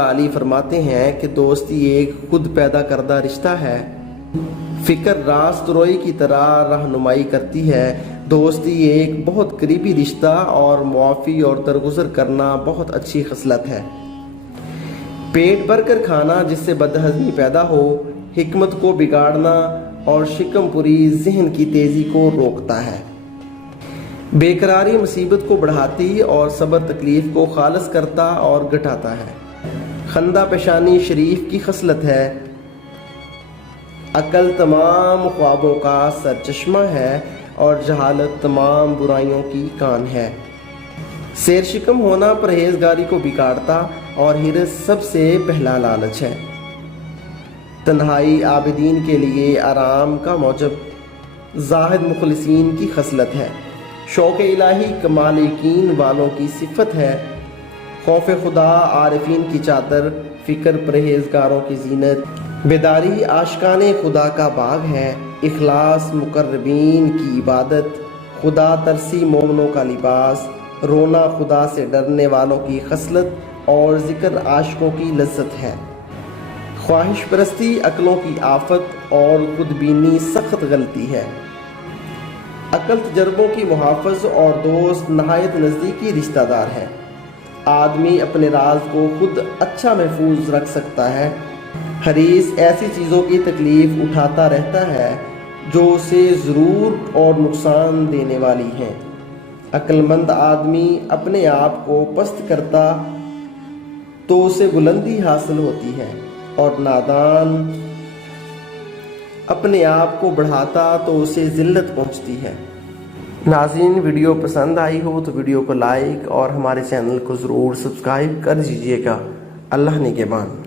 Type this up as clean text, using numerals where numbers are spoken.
علی فرماتے ہیں کہ دوستی ایک خود پیدا کردہ رشتہ ہے، فکر راست روئی کی طرح رہنمائی کرتی ہے۔ دوستی ایک بہت قریبی رشتہ اور معافی اور درگزر کرنا بہت اچھی خصلت ہے۔ پیٹ بھر کر کھانا جس سے بدہضمی پیدا ہو، حکمت کو بگاڑنا اور شکم پوری ذہن کی تیزی کو روکتا ہے۔ بے قراری مصیبت کو بڑھاتی اور صبر تکلیف کو خالص کرتا اور گھٹاتا ہے۔ خندہ پیشانی شریف کی خصلت ہے۔ عقل تمام خوابوں کا سرچشمہ ہے اور جہالت تمام برائیوں کی کان ہے۔ سیر شکم ہونا پرہیزگاری کو بگاڑتا اور حرص سب سے پہلا لالچ ہے۔ تنہائی عابدین کے لیے آرام کا موجب، زاہد مخلصین کی خصلت ہے۔ شوق الہی کمال یقین والوں کی صفت ہے۔ خوف خدا عارفین کی چادر، فکر پرہیزگاروں کی زینت۔ بیداری عاشقان خدا کا باغ ہے، اخلاص مقربین کی عبادت۔ خدا ترسی مومنوں کا لباس، رونا خدا سے ڈرنے والوں کی خصلت اور ذکر عاشقوں کی لذت ہے۔ خواہش پرستی عقلوں کی آفت اور خود بینی سخت غلطی ہے۔ عقل تجربوں کی محافظ اور دوست نہایت نزدیکی رشتہ دار ہے۔ آدمی اپنے راز کو خود اچھا محفوظ رکھ سکتا ہے۔ حریص ایسی چیزوں کی تکلیف اٹھاتا رہتا ہے جو اسے ضرور اور نقصان دینے والی ہیں۔ عقل مند آدمی اپنے آپ کو پست کرتا تو اسے بلندی حاصل ہوتی ہے، اور نادان اپنے آپ کو بڑھاتا تو اسے ذلت پہنچتی ہے۔ ناظرین، ویڈیو پسند آئی ہو تو ویڈیو کو لائک اور ہمارے چینل کو ضرور سبسکرائب کر دیجیے گا۔ اللہ نگہبان۔